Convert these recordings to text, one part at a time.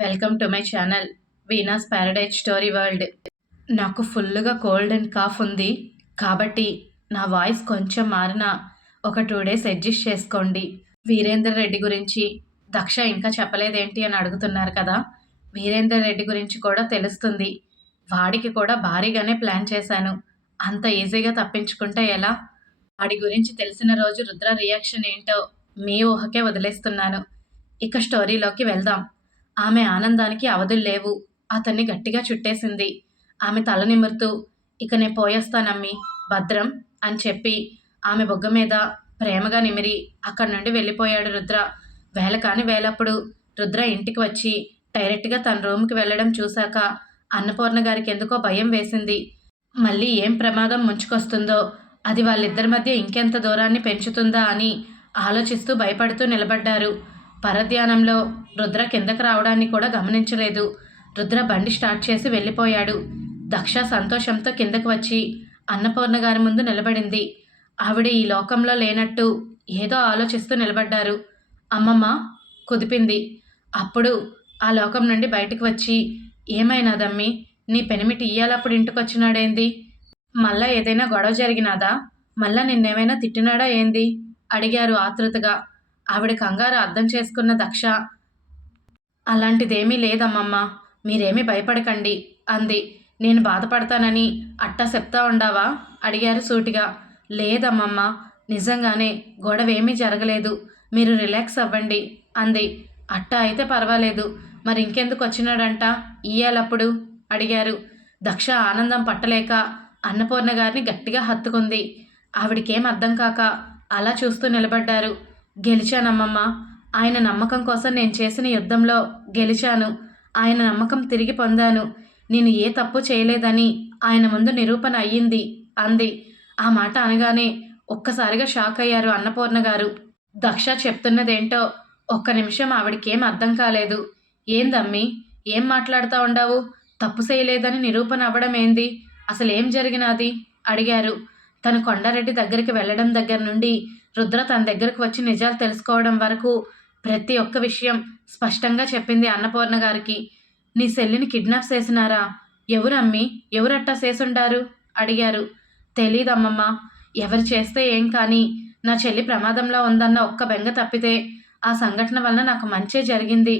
Welcome to my channel Veena's paradise story world. నాకు ఫుల్గా cold and cough ఉంది కాబట్టి నా వాయిస్ కొంచెం మారినా ఒక టూ డేస్ అడ్జస్ట్ చేసుకోండి. వీరేందర్ రెడ్డి గురించి దక్ష ఇంకా చెప్పలేదేంటి అని అడుగుతున్నారు కదా? వీరేందర్ రెడ్డి గురించి కూడా తెలుస్తుంది. వాడికి కూడా భారీగానే ప్లాన్ చేశాను. అంత ఈజీగా తప్పించుకుంటే ఎలా? వాడి గురించి తెలిసిన రోజు రుద్ర రియాక్షన్ ఏంటో మీ ఊహకే వదిలేస్తున్నాను. ఇక స్టోరీలోకి వెళ్దాం. ఆమె ఆనందానికి అవధులు లేవు. అతన్ని గట్టిగా చుట్టేసింది. ఆమె తల నిమురుతూ ఇక నేను పోయేస్తానమ్మి భద్రం అని చెప్పి ఆమె బొగ్గ మీద ప్రేమగా నిమిరి అక్కడి నుండి వెళ్ళిపోయాడు రుద్ర. వేళ కాని వేలప్పుడు రుద్ర ఇంటికి వచ్చి డైరెక్ట్గా తన రూమ్కి వెళ్ళడం చూశాక అన్నపూర్ణ గారికి ఎందుకో భయం వేసింది. మళ్ళీ ఏం ప్రమాదం ముంచుకొస్తుందో అది వాళ్ళిద్దరి మధ్య ఇంకెంత దూరాన్ని పెంచుతుందా అని ఆలోచిస్తూ భయపడుతూ నిలబడ్డారు. పరధ్యానంలో రుద్ర కిందకు రావడాన్ని కూడా గమనించలేదు. రుద్ర బండి స్టార్ట్ చేసి వెళ్ళిపోయాడు. దక్ష సంతోషంతో కిందకు వచ్చి అన్నపూర్ణ గారి ముందు నిలబడింది. ఆవిడ ఈ లోకంలో లేనట్టు ఏదో ఆలోచిస్తూ నిలబడ్డారు. అమ్మమ్మ కుదిపింది. అప్పుడు ఆ లోకం నుండి బయటకు వచ్చి ఏమైనాదమ్మి నీ పెనిమిటి ఇయ్యాలప్పుడు ఇంటికొచ్చినాడేంది? మళ్ళా ఏదైనా గొడవ జరిగినాదా? మళ్ళా నిన్నేమైనా తిట్టినాడా ఏంది? అడిగారు ఆతృతగా ఆవిడ కంగారు అర్థం చేసుకున్న దక్ష అలాంటిదేమీ లేదమ్మమ్మ మీరేమీ భయపడకండి అంది. నేను బాధపడతానని అట్టా చెప్తా ఉండావా? అడిగారు సూటిగా. లేదమ్మమ్మ నిజంగానే గొడవేమీ జరగలేదు మీరు రిలాక్స్ అవ్వండి అంది. అట్టా అయితే పర్వాలేదు మరి ఇంకెందుకు వచ్చినాడంట ఇయ్యాలప్పుడు? అడిగారు. దక్ష ఆనందం పట్టలేక అన్నపూర్ణ గారిని గట్టిగా హత్తుకుంది. ఆవిడికేం అర్థం కాక అలా చూస్తూ నిలబడ్డారు. గెలిచానమ్మమ్మ. ఆయన నమ్మకం కోసం నేను చేసిన యుద్ధంలో గెలిచాను. ఆయన నమ్మకం తిరిగి పొందాను. నేను ఏ తప్పు చేయలేదని ఆయన ముందు నిరూపణ అయ్యింది అంది. ఆ మాట అనగానే ఒక్కసారిగా షాక్ అయ్యారు అన్నపూర్ణ గారు. దక్ష చెప్తున్నదేంటో ఒక్క నిమిషం ఆవిడకేం అర్థం కాలేదు. ఏందమ్మి? ఏం మాట్లాడుతూ ఉండావు? తప్పు చేయలేదని నిరూపణ అవ్వడం ఏంది? అసలు ఏం జరిగినది? అడిగారు. తను కొండారెడ్డి దగ్గరికి వెళ్ళడం దగ్గర నుండి రుద్ర తన దగ్గరకు వచ్చి నిజాలు తెలుసుకోవడం వరకు ప్రతి ఒక్క విషయం స్పష్టంగా చెప్పింది అన్నపూర్ణ గారికి. నీ సెల్లిని కిడ్నాప్ చేసినారా? ఎవరమ్మి ఎవరట్టా చేసుండారు? అడిగారు. తెలీదమ్మమ్మ ఎవరు చేస్తే ఏం కానీ నా చెల్లి ప్రమాదంలో ఉందన్న ఒక్క బెంగ తప్పితే ఆ సంఘటన వలన నాకు మంచే జరిగింది.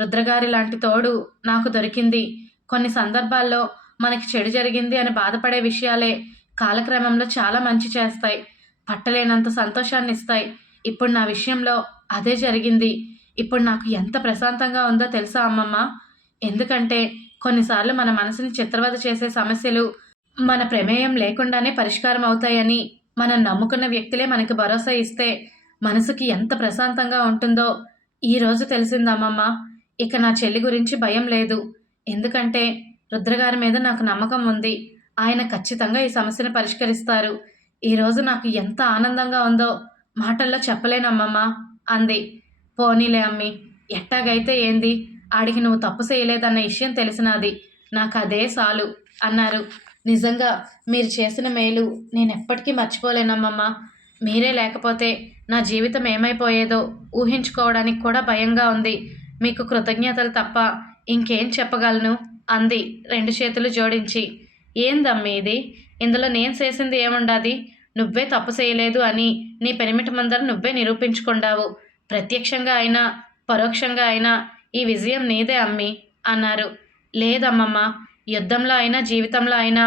రుద్రగారి లాంటి తోడు నాకు దొరికింది. కొన్ని సందర్భాల్లో మనకి చెడు జరిగింది అని బాధపడే విషయాలే కాలక్రమంలో చాలా మంచి చేస్తాయి. పట్టలేనంత సంతోషాన్ని ఇస్తాయి ఇప్పుడు నా విషయంలో అదే జరిగింది. ఇప్పుడు నాకు ఎంత ప్రశాంతంగా ఉందో తెలుసా అమ్మమ్మ? ఎందుకంటే కొన్నిసార్లు మన మనసుని చిత్రవద చేసే సమస్యలు మన ప్రమేయం లేకుండానే పరిష్కారం అవుతాయని మనం నమ్ముకున్న వ్యక్తులే మనకి భరోసా ఇస్తే మనసుకి ఎంత ప్రశాంతంగా ఉంటుందో ఈరోజు తెలిసిందమ్మమ్మ ఇక నా చెల్లి గురించి భయం లేదు. ఎందుకంటే రుద్రగారి మీద నాకు నమ్మకం ఉంది. ఆయన ఖచ్చితంగా ఈ సమస్యను పరిష్కరిస్తారు. ఈరోజు నాకు ఎంత ఆనందంగా ఉందో మాటల్లో చెప్పలేనమ్మమ్మ అంది. పోనీలే అమ్మి ఎట్టాగైతే ఏంది? ఆడికి నువ్వు తప్పు చేయలేదన్న విషయం తెలిసినది నాకు అదే చాలు అన్నారు. నిజంగా మీరు చేసిన మేలు నేను ఎప్పటికీ మర్చిపోలేనమ్మమ్మ. మీరే లేకపోతే నా జీవితం ఏమైపోయేదో ఊహించుకోవడానికి కూడా భయంగా ఉంది. మీకు కృతజ్ఞతలు తప్ప ఇంకేం చెప్పగలను అంది రెండు చేతులు జోడించి. ఏందమ్మి ఇది? ఇందులో నేను చేసింది ఏముండాది? నువ్వే తప్పు చేయలేదు అని నీ పెనిమిటమందరూ నువ్వే నిరూపించుకుండావు. ప్రత్యక్షంగా అయినా పరోక్షంగా అయినా ఈ విజయం నీదే అమ్మి అన్నారు. లేదమ్మమ్మ యుద్ధంలో అయినా జీవితంలో అయినా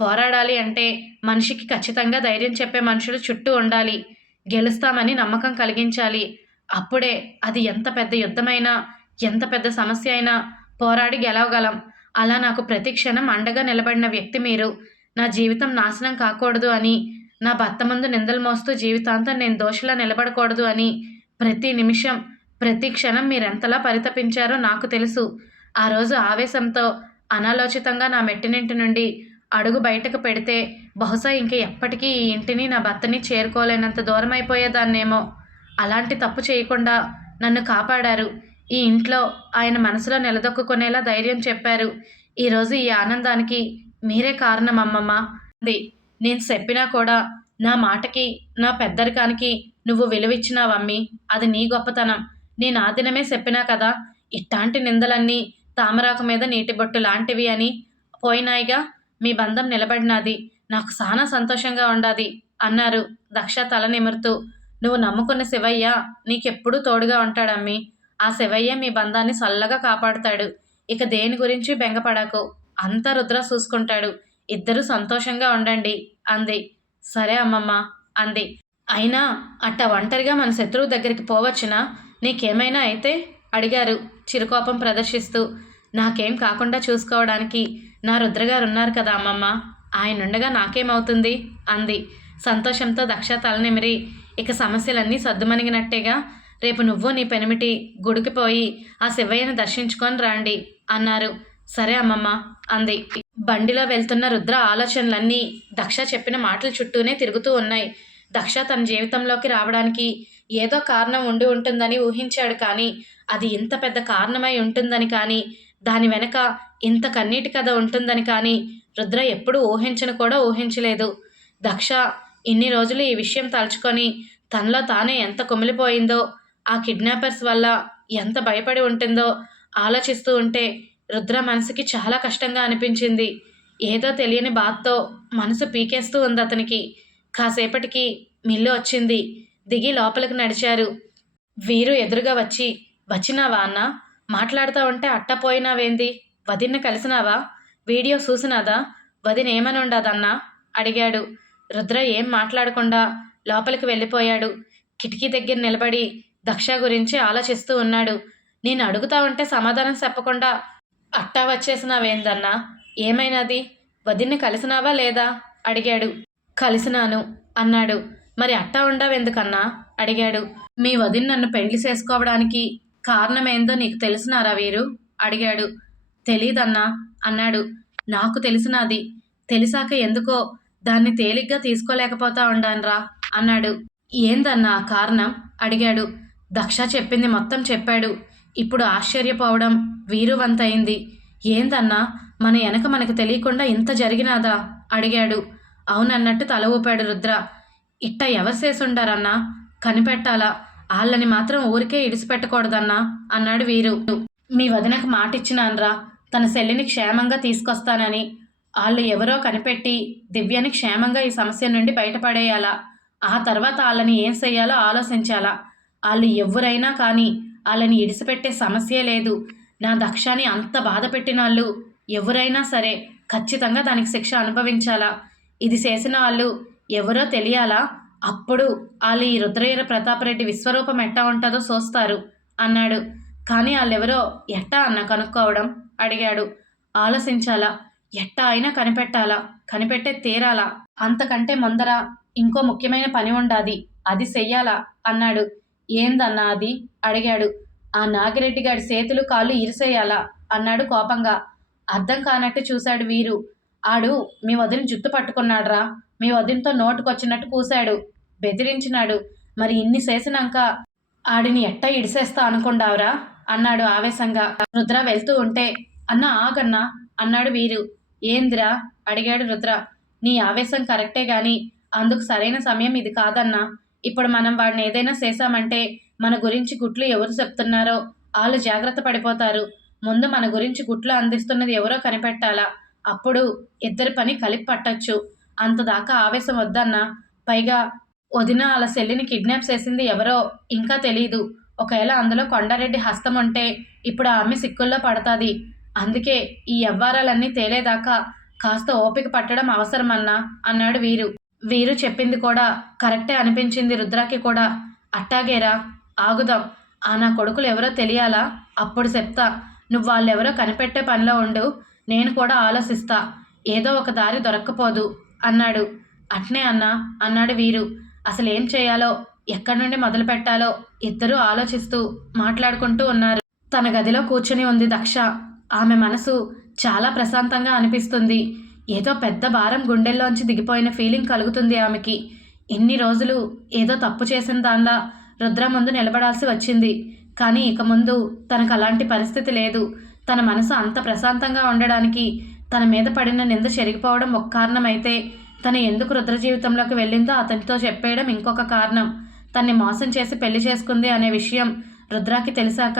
పోరాడాలి అంటే మనిషికి ఖచ్చితంగా ధైర్యం చెప్పే మనుషులు చుట్టూ ఉండాలి. గెలుస్తామని నమ్మకం కలిగించాలి. అప్పుడే అది ఎంత పెద్ద యుద్ధమైనా ఎంత పెద్ద సమస్య అయినా పోరాడి గెలవగలం. అలా నాకు ప్రతి క్షణం అండగా నిలబడిన వ్యక్తి మీరు. నా జీవితం నాశనం కాకూడదు అని నా భర్త ముందు నిందలు మోస్తూ జీవితాంతం నేను దోషిలా నిలబడకూడదు అని ప్రతి నిమిషం ప్రతి క్షణం మీరెంతలా పరితపించారో నాకు తెలుసు. ఆ రోజు ఆవేశంతో అనాలోచితంగా నా మెట్టినింటి నుండి అడుగు బయటకు పెడితే బహుశా ఇంక ఎప్పటికీ ఈ ఇంటిని నా భర్తని చేరుకోలేనంత దూరం అయిపోయేదాన్నేమో అలాంటి తప్పు చేయకుండా నన్ను కాపాడారు. ఈ ఇంట్లో ఆయన మనసులో నిలదొక్కునేలా ధైర్యం చెప్పారు. ఈరోజు ఈ ఆనందానికి మీరే కారణం అమ్మమ్మ అది నేను చెప్పినా కూడా నా మాటకి నా పెద్దరికానికి నువ్వు విలువిచ్చినావమ్మి అది నీ గొప్పతనం. నేను ఆ దినమే చెప్పినా కదా ఇట్లాంటి నిందలన్నీ తామరాకు మీద నీటి బొట్టు లాంటివి అని. పోయినాయిగా మీ బంధం నిలబడినది. నాకు చాలా సంతోషంగా ఉండాది అన్నారు దక్ష తల నిమురుతూ. నువ్వు నమ్ముకున్న శివయ్య నీకెప్పుడూ తోడుగా ఉంటాడమ్మి ఆ శివయ్య మీ బంధాన్ని చల్లగా కాపాడుతాడు. ఇక దేని గురించి బెంగపడకు. అంతా రుద్ర చూసుకుంటాడు. ఇద్దరు సంతోషంగా ఉండండి అంది. సరే అమ్మమ్మ అంది. అయినా అట్ట ఒంటరిగా మన శత్రువు దగ్గరికి పోవచ్చునా? నీకేమైనా అయితే? అడిగారు. చిరుకోపం ప్రదర్శిస్తూ. నాకేం కాకుండా చూసుకోవడానికి నా రుద్రగారు ఉన్నారు కదా అమ్మమ్మ. ఆయనుండగా నాకేమవుతుంది? అంది. సంతోషంతో దక్ష తలనిమిరి. ఇక సమస్యలన్నీ సద్దుమణిగినట్టేగా రేపు నువ్వు నీ పెనిమిటి గుడికి పోయి ఆ శివయ్యను దర్శించుకొని రండి అన్నారు. సరే అమ్మమ్మ అంది. బండిలో వెళ్తున్న రుద్ర ఆలోచనలన్నీ దక్ష చెప్పిన మాటల చుట్టూనే తిరుగుతూ ఉన్నాయి. దక్ష తన జీవితంలోకి రావడానికి ఏదో కారణం ఉండి ఉంటుందని ఊహించాడు కానీ అది ఇంత పెద్ద కారణమై ఉంటుందని కానీ దాని వెనక ఇంత కన్నీటి కథ ఉంటుందని కానీ రుద్ర ఎప్పుడూ ఊహించను కూడా ఊహించలేదు. దక్ష ఇన్ని రోజులు ఈ విషయం తలుచుకొని తనలో తానే ఎంత కుమిలిపోయిందో ఆ కిడ్నాపర్స్ వల్ల ఎంత భయపడి ఉంటుందో ఆలోచిస్తూ ఉంటే రుద్ర మనసుకి చాలా కష్టంగా అనిపించింది. ఏదో తెలియని బాధతో మనసు పీకేస్తూ ఉంది అతనికి. కాసేపటికి మిల్లు వచ్చింది. దిగి లోపలికి నడిచారు. వీరు ఎదురుగా వచ్చి వచ్చినావా అన్న? మాట్లాడుతూ ఉంటే అట్టపోయినావేంది? వదిన్న కలిసినావా? వీడియో చూసినాదా? వదిన ఏమని ఉండదన్నా? అడిగాడు. రుద్ర ఏం మాట్లాడకుండా లోపలికి వెళ్ళిపోయాడు. కిటికీ దగ్గర నిలబడి దక్ష గురించి ఆలోచిస్తూ ఉన్నాడు. నేను అడుగుతా ఉంటే సమాధానం చెప్పకుండా అట్టా వచ్చేసినావేందన్నా? ఏమైనది? వదిన్ని కలిసినావా లేదా? అడిగాడు. కలిసినాను అన్నాడు. మరి అట్టా ఉండవెందుకన్నా? అడిగాడు. మీ వదిన నన్ను పెళ్ళి చేసుకోవడానికి కారణమేందో నీకు తెలిసినారా వీరు? అడిగాడు. తెలీదన్నా అన్నాడు. నాకు తెలిసినది. తెలిసాక ఎందుకో దాన్ని తేలిగ్గా తీసుకోలేకపోతా ఉండాన్రా అన్నాడు. ఏందన్నా ఆ కారణం? అడిగాడు. దక్ష చెప్పింది మొత్తం చెప్పాడు. ఇప్పుడు ఆశ్చర్యపోవడం వీరువంతయింది ఏందన్నా మన వెనక మనకు తెలియకుండా ఇంత జరిగినాదా? అడిగాడు. అవునన్నట్టు తల ఊపాడు రుద్ర. ఇట్ట ఎవరు చేసుండారన్నా కనిపెట్టాలా? వాళ్ళని మాత్రం ఊరికే ఇడిసిపెట్టకూడదన్నా? అన్నాడు వీరు. మీ వదినకు మాట ఇచ్చినాన్రా తన చెల్లిని క్షేమంగా తీసుకొస్తానని. వాళ్ళు ఎవరో కనిపెట్టి దివ్యని క్షేమంగా ఈ సమస్య నుండి బయటపడేయాలా? ఆ తర్వాత వాళ్ళని ఏం చెయ్యాలో ఆలోచించాలా? వాళ్ళు ఎవరైనా కానీ వాళ్ళని ఇడిసిపెట్టే సమస్యే లేదు. నా దక్షాన్ని అంత బాధ పెట్టిన వాళ్ళు ఎవరైనా సరే ఖచ్చితంగా దానికి శిక్ష అనుభవించాలా? ఇది చేసిన వాళ్ళు ఎవరో తెలియాలా? అప్పుడు వాళ్ళు ఈ రుద్రయ్యర ప్రతాపరెడ్డి విశ్వరూపం ఎట్టా ఉంటుందో చూస్తారు అన్నాడు. కానీ వాళ్ళెవరో ఎట్టా అన్న కనుక్కోవడం అడిగాడు. ఆలోచించాలా? ఎట్టా అయినా కనిపెట్టాలా? కనిపెట్టే తీరాలా? అంతకంటే ముందర ఇంకో ముఖ్యమైన పని ఉండాది. అది చెయ్యాలా? అన్నాడు. ఏందన్నా అది అడిగాడు. ఆ నాగిరెడ్డి గారి చేతులు కాళ్ళు ఇరిసేయాలా? అన్నాడు కోపంగా. అర్థం కానట్టు చూశాడు వీరు. ఆడు మీ వదిన జుట్టు పట్టుకున్నాడ్రా. మీ వదినతో నోటుకొచ్చినట్టు కూశాడు. బెదిరించినాడు. మరి ఇన్ని చేసినాక ఆడిని ఎట్ట ఇడిసేస్తా అనుకుండావురా? అన్నాడు ఆవేశంగా. రుద్ర వెళ్తూ ఉంటే అన్న ఆగన్నా అన్నాడు వీరు. ఏందిరా? అడిగాడు రుద్ర. నీ ఆవేశం కరెక్టే గాని అందుకు సరైన సమయం ఇది కాదన్నా. ఇప్పుడు మనం వాడిని ఏదైనా చేశామంటే మన గురించి గుట్లు ఎవరు చెప్తున్నారో వాళ్ళు జాగ్రత్త పడిపోతారు. ముందు మన గురించి గుట్లు అందిస్తున్నది ఎవరో కనిపెట్టాలా? అప్పుడు ఇద్దరి పని కలిపి పట్టచ్చు. అంతదాకా ఆవేశం వద్దన్నా. పైగా వదిన వాళ్ళ సెల్లిని కిడ్నాప్ చేసింది ఎవరో ఇంకా తెలియదు ఒకవేళ అందులో కొండారెడ్డి హస్తం ఉంటే ఇప్పుడు ఆమె సిక్కుల్లో పడతాది. అందుకే ఈ వ్యవహారాలన్నీ తేలేదాకా కాస్త ఓపిక పట్టడం అవసరమన్నా అన్నాడు వీరు. వీరు చెప్పింది కూడా కరెక్టే అనిపించింది రుద్రాకి కూడా. అట్టాగేరా ఆగుదాం. ఆ నా కొడుకులు ఎవరో తెలియాలా? అప్పుడు చెప్తా. నువ్వు వాళ్ళెవరో కనిపెట్టే పనిలో ఉండు. నేను కూడా ఆలోచిస్తా. ఏదో ఒక దారి దొరక్కపోదు అన్నాడు. అట్నే అన్నా అన్నాడు వీరు. అసలు ఏం చేయాలో ఎక్కడి నుండి మొదలు పెట్టాలో ఇద్దరూ ఆలోచిస్తూ మాట్లాడుకుంటూ ఉన్నారు. తన గదిలో కూర్చుని ఉంది దక్ష. ఆమె మనసు చాలా ప్రశాంతంగా అనిపిస్తుంది. ఏదో పెద్ద భారం గుండెల్లోంచి దిగిపోయిన ఫీలింగ్ కలుగుతుంది ఆమెకి. ఇన్ని రోజులు ఏదో తప్పు చేసిన దానిలా రుద్ర ముందు నిలబడాల్సి వచ్చింది. కానీ ఇక ముందు తనకు అలాంటి పరిస్థితి లేదు. తన మనసు అంత ప్రశాంతంగా ఉండడానికి తన మీద పడిన నింద చెరిగిపోవడం ఒక కారణమైతే తను ఎందుకు రుద్ర జీవితంలోకి వెళ్ళిందో అతనితో చెప్పేయడం ఇంకొక కారణం. తన్ని మోసం చేసి పెళ్ళి చేసుకుంది అనే విషయం రుద్రాకి తెలిసాక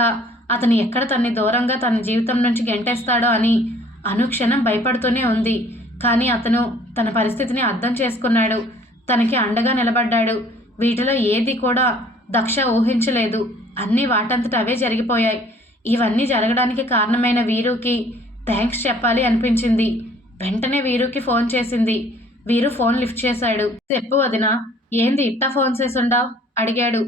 అతను ఎక్కడ తన్ని దూరంగా తన జీవితం నుంచి గెంటేస్తాడో అని అనుక్షణం భయపడుతూనే ఉంది. కానీ అతను తన పరిస్థితిని అర్థం చేసుకున్నాడు. తనకి అండగా నిలబడ్డాడు. వీటిలో ఏది కూడా దక్ష ఊహించలేదు. అన్నీ వాటంతట అవే జరిగిపోయాయి. ఇవన్నీ జరగడానికి కారణమైన వీరుకి థ్యాంక్స్ చెప్పాలి అనిపించింది. వెంటనే వీరుకి ఫోన్ చేసింది. వీరు ఫోన్ లిఫ్ట్ చేశాడు. చెప్పు వదిన ఏంది ఇట్టా ఫోన్ చేసుండావు అడిగాడు.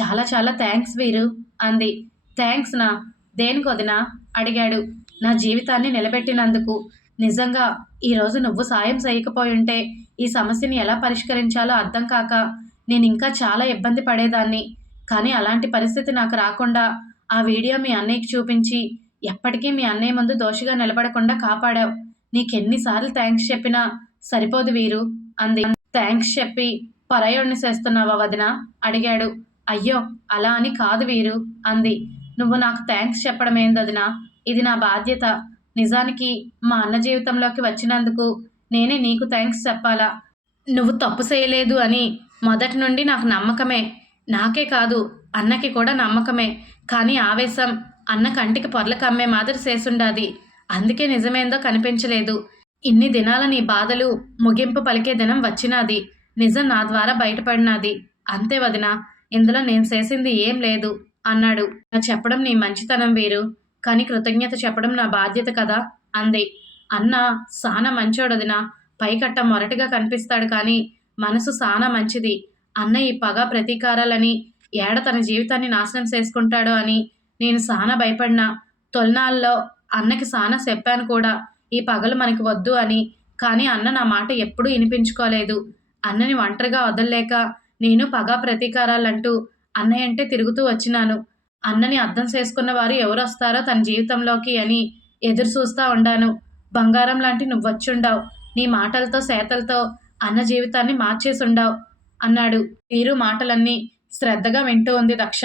చాలా చాలా థ్యాంక్స్ వీరు అంది. థ్యాంక్స్ నా. దేనికి వదినా అడిగాడు. నా జీవితాన్ని నిలబెట్టినందుకు నిజంగా ఈరోజు నువ్వు సాయం చేయకపోయి ఉంటే ఈ సమస్యని ఎలా పరిష్కరించాలో అర్థం కాక నేను ఇంకా చాలా ఇబ్బంది పడేదాన్ని. కానీ అలాంటి పరిస్థితి నాకు రాకుండా ఆ వీడియో మీ అన్నయ్యకి చూపించి ఎప్పటికీ మీ అన్నయ్య ముందు దోషిగా నిలబడకుండా కాపాడావు. నీకెన్నిసార్లు థ్యాంక్స్ చెప్పినా సరిపోదు వీరు అంది. థ్యాంక్స్ చెప్పి పరాయోడిని చేస్తున్నావా వదిన? అడిగాడు. అయ్యో అలా అని కాదు వీరు అంది. నువ్వు నాకు థ్యాంక్స్ చెప్పడం ఏందదినా ఇది నా బాధ్యత. నిజానికి మా అన్న జీవితంలోకి వచ్చినందుకు నేనే నీకు థ్యాంక్స్ చెప్పాలా? నువ్వు తప్పు చేయలేదు అని మొదటి నుండి నాకు నమ్మకమే. నాకే కాదు అన్నకి కూడా నమ్మకమే. కానీ ఆవేశం అన్న కంటికి పొరల కమ్మే మాదిరి చేసుండాది అందుకే నిజమేందో కనిపించలేదు. ఇన్ని దినాల నీ బాధలు ముగింపు పలికే దినం వచ్చినాది. నిజం నా ద్వారా బయటపడినాది. అంతే వదినా ఇందులో నేను చేసింది ఏం లేదు. అన్నాడు. నా చెప్పడం నీ మంచితనం వేరు. కానీ కృతజ్ఞత చెప్పడం నా బాధ్యత కదా? అంది. అన్న సాన మంచోడదినా. పైకట్ట మొరటిగా కనిపిస్తాడు కానీ మనసు సానా మంచిది. అన్న ఈ పగ ప్రతీకారాలని ఏడ తన జీవితాన్ని నాశనం చేసుకుంటాడో అని నేను సానా భయపడినా తొలినాళ్ళలో అన్నకి సానా చెప్పాను కూడా. ఈ పగలు మనకి వద్దు అని. కానీ అన్న నా మాట ఎప్పుడూ వినిపించుకోలేదు. అన్నని ఒంటరిగా వదలలేక నేను పగ ప్రతీకారాలంటూ అన్నయ్య అంటే తిరుగుతూ వచ్చినాను. అన్నని అర్థం చేసుకున్న వారు ఎవరు వస్తారో తన జీవితంలోకి అని ఎదురు చూస్తూ ఉండాను. బంగారం లాంటి నువ్వొచ్చుండావు. నీ మాటలతో సేతలతో అన్న జీవితాన్ని మార్చేసుండావు అన్నాడు. వీరు మాటలన్నీ శ్రద్ధగా వింటూ ఉంది దక్ష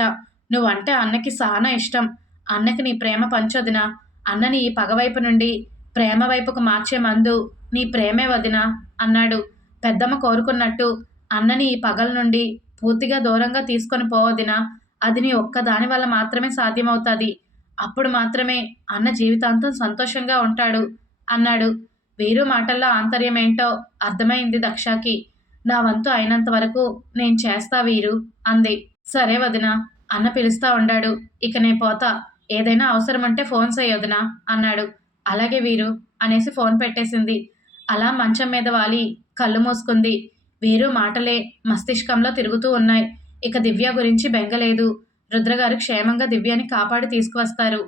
నువ్వంటే అన్నకి సానా ఇష్టం. అన్నకి నీ ప్రేమ పంచొదినా. అన్నని ఈ పగవైపు నుండి ప్రేమ వైపుకు మార్చే మందు నీ ప్రేమే వదినా అన్నాడు. పెద్దమ్మ కోరుకున్నట్టు అన్నని ఈ పగల నుండి పూర్తిగా దూరంగా తీసుకొని పోవదినా అది నీ ఒక్క దాని వల్ల మాత్రమే సాధ్యమవుతుంది. అప్పుడు మాత్రమే అన్న జీవితాంతం సంతోషంగా ఉంటాడు అన్నాడు. వీరు మాటల్లో ఆంతర్యం ఏంటో అర్థమైంది దక్షకి. నా వంతు అయినంత వరకు నేను చేస్తా వీరు అంది. సరే వదిన అన్న పిలుస్తా ఉండాడు. ఇక నే పోతా. ఏదైనా అవసరం అంటే ఫోన్ చేయొదినా అన్నాడు. అలాగే వీరు అనేసి ఫోన్ పెట్టేసింది. అలా మంచం మీద వాలి కళ్ళు మూసుకుంది. వీరు మాటలే మస్తిష్కంలో తిరుగుతూ ఉన్నాయి. ఇక దివ్య గురించి బెంగలేదు. రుద్రగారు క్షేమంగా దివ్యని కాపాడి తీసుకువస్తారు.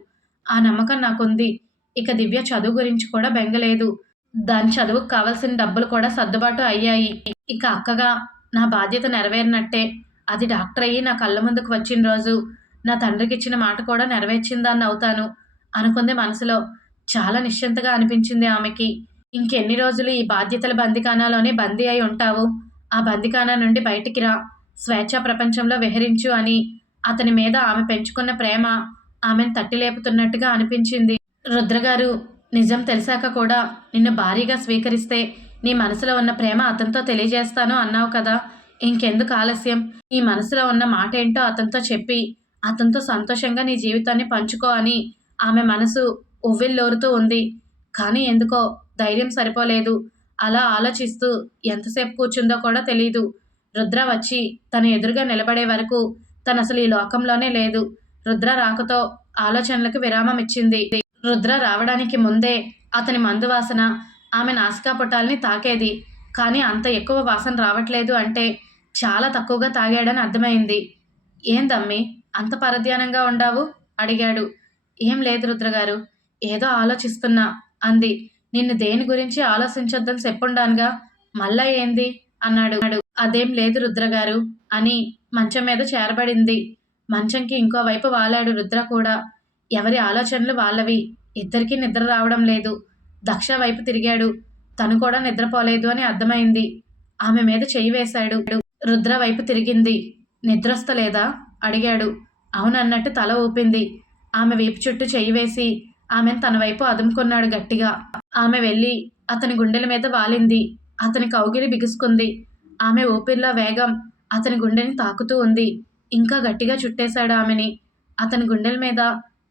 ఆ నమ్మకం నాకుంది. ఇక దివ్య చదువు గురించి కూడా బెంగలేదు. దాని చదువుకు కావలసిన డబ్బులు కూడా సర్దుబాటు అయ్యాయి. ఇక అక్కగా నా బాధ్యత నెరవేరినట్టే. అది డాక్టర్ అయ్యి నా కళ్ళ ముందుకు వచ్చిన రోజు. నా తండ్రికి ఇచ్చిన మాట కూడా నెరవేర్చిందాన్ని అవుతాను అనుకుంది మనసులో. చాలా నిశ్చింతగా అనిపించింది ఆమెకి. ఇంకెన్ని రోజులు ఈ బాధ్యతల బందికానాలోనే బందీ అయి ఉంటావు? ఆ బందికానా నుండి బయటికి రా. స్వేచ్ఛా ప్రపంచంలో విహరించు అని. అతని మీద ఆమె పెంచుకున్న ప్రేమ ఆమెను తట్టి లేపుతున్నట్టుగా అనిపించింది. రుద్రగారు నిజం తెలిసాక కూడా నిన్ను భారీగా స్వీకరిస్తే నీ మనసులో ఉన్న ప్రేమ అతనితో తెలియజేస్తాను అన్నావు కదా. ఇంకెందుకు ఆలస్యం? నీ మనసులో ఉన్న మాట ఏంటో అతనితో చెప్పి అతనితో సంతోషంగా నీ జీవితాన్ని పంచుకో అని ఆమె మనసు ఉవ్విల్లోరుతూ ఉంది. కానీ ఎందుకో ధైర్యం సరిపోలేదు. అలా ఆలోచిస్తూ ఎంతసేపు కూర్చుందో కూడా తెలియదు రుద్ర వచ్చి తన ఎదురుగా నిలబడే వరకు తను అసలు ఈ లోకంలోనే లేదు. రుద్ర రాకతో ఆలోచనలకు విరామం ఇచ్చింది రుద్ర రావడానికి ముందే అతని మందు వాసన ఆమె నాసికా పుటాల్ని తాకేది. కానీ అంత ఎక్కువ వాసన రావట్లేదు అంటే చాలా తక్కువగా తాగాడని అర్థమైంది. ఏందమ్మి అంత పరధ్యానంగా ఉండావు? అడిగాడు. ఏం లేదు రుద్రగారు ఏదో ఆలోచిస్తున్నా అంది. నిన్ను దేని గురించి ఆలోచించొద్దని చెప్పుండానుగా? మళ్ళా ఏంది? అన్నాడు. అదేం లేదు రుద్రగారు అని మంచం మీద చేరబడింది. మంచంకి ఇంకోవైపు వాలాడు రుద్ర కూడా. ఎవరి ఆలోచనలు వాళ్ళవి. ఇద్దరికీ నిద్ర రావడం లేదు. దక్ష వైపు తిరిగాడు. తను కూడా నిద్రపోలేదు అని అర్థమైంది. ఆమె మీద చెయ్యి వేశాడు. రుద్ర వైపు తిరిగింది. నిద్రొస్తలేదా? అడిగాడు. అవునన్నట్టు తల ఊపింది. ఆమె వీపు చుట్టూ చెయ్యి వేసి ఆమెను తన వైపు అదుముకున్నాడు గట్టిగా. ఆమె వెళ్ళి అతని గుండెల మీద వాలింది. అతని కౌగిలి బిగుసుకుంది. ఆమె ఊపిరిలో వేగం అతని గుండెని తాకుతూ ఉంది. ఇంకా గట్టిగా చుట్టేశాడు ఆమెని. అతని గుండెల మీద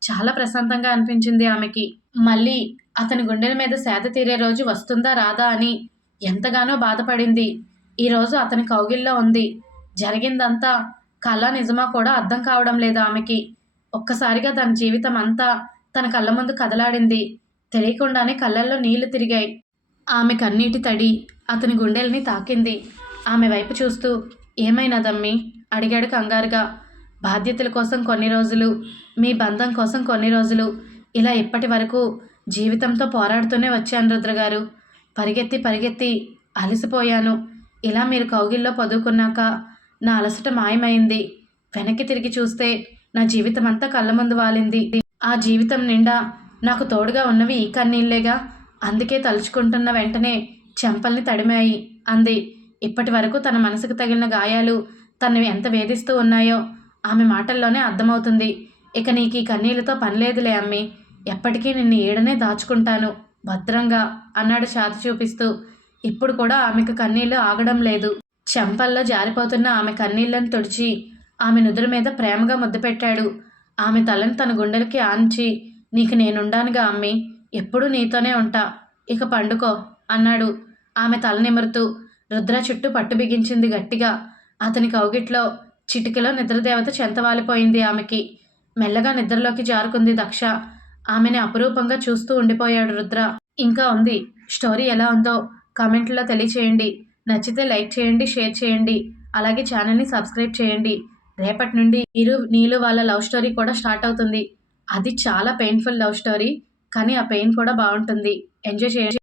చాలా ప్రశాంతంగా అనిపించింది ఆమెకి. మళ్ళీ అతని గుండెల మీద సేద తీరే రోజు వస్తుందా రాదా అని ఎంతగానో బాధపడింది. ఈరోజు అతని కౌగిల్లో ఉంది. జరిగిందంతా కళ నిజమా కూడా అర్థం కావడం లేదు ఆమెకి. ఒక్కసారిగా తన జీవితం అంతా తన కళ్ళ ముందు కదలాడింది. తెలియకుండానే కళ్ళల్లో నీళ్ళు తిరిగాయి. ఆమె కన్నీటి తడి అతని గుండెల్ని తాకింది. ఆమె వైపు చూస్తూ ఏమైనదమ్మి అడిగాడు కంగారుగా. బాధ్యతల కోసం కొన్ని రోజులు మీ బంధం కోసం కొన్ని రోజులు. ఇలా ఇప్పటి వరకు జీవితంతో పోరాడుతూనే వచ్చాను రుద్రగారు పరిగెత్తి పరిగెత్తి అలసిపోయాను. ఇలా మీరు కౌగిల్లో పదువుకున్నాక నా అలసట మాయమైంది. వెనక్కి తిరిగి చూస్తే నా జీవితం అంతా కళ్ళ ముందు వాలింది. ఆ జీవితం నిండా నాకు తోడుగా ఉన్నవి ఈ కన్నీళ్ళేగా. అందుకే తలుచుకుంటున్న వెంటనే చెంపల్ని తడిమాయి అంది. ఇప్పటి వరకు తన మనసుకు తగిలిన గాయాలు తనవి ఎంత వేధిస్తూ ఉన్నాయో ఆమె మాటల్లోనే అర్థమవుతుంది. ఇక నీకు ఈ కన్నీళ్ళతో పనిలేదులే అమ్మి. ఎప్పటికీ నిన్ను ఏడనే దాచుకుంటాను. భద్రంగా అన్నాడు షాతి చూపిస్తూ. ఇప్పుడు కూడా ఆమెకు కన్నీళ్ళు ఆగడం లేదు. చెంపల్లో జారిపోతున్న ఆమె కన్నీళ్ళను తుడిచి ఆమె నుదురు మీద ప్రేమగా ముద్దు పెట్టాడు. ఆమె తలను తన గుండెలకి ఆంచి నీకు నేనుండానుగా అమ్మి ఎప్పుడూ నీతోనే ఉంటా ఇక పండుకో అన్నాడు. ఆమె తల నిమురుతూ రుద్ర చుట్టూ పట్టు బిగించింది గట్టిగా. అతని కౌగిట్లో చిటికలో నిద్రదేవత చెంతవాలిపోయింది ఆమెకి. మెల్లగా నిద్రలోకి జారుకుంది దక్ష. ఆమెని అపురూపంగా చూస్తూ ఉండిపోయాడు రుద్ర. ఇంకా ఉంది. స్టోరీ ఎలా ఉందో కామెంట్లో తెలియచేయండి. నచ్చితే లైక్ చేయండి షేర్ చేయండి. అలాగే ఛానల్ని సబ్స్క్రైబ్ చేయండి. రేపటి నుండి ఇరు నీళ్ళు వాళ్ళ లవ్ స్టోరీ కూడా స్టార్ట్ అవుతుంది. అది చాలా పెయిన్ఫుల్ లవ్ స్టోరీ కానీ ఆ పెయిన్ కూడా బాగుంటుంది. ఎంజాయ్ చేయండి.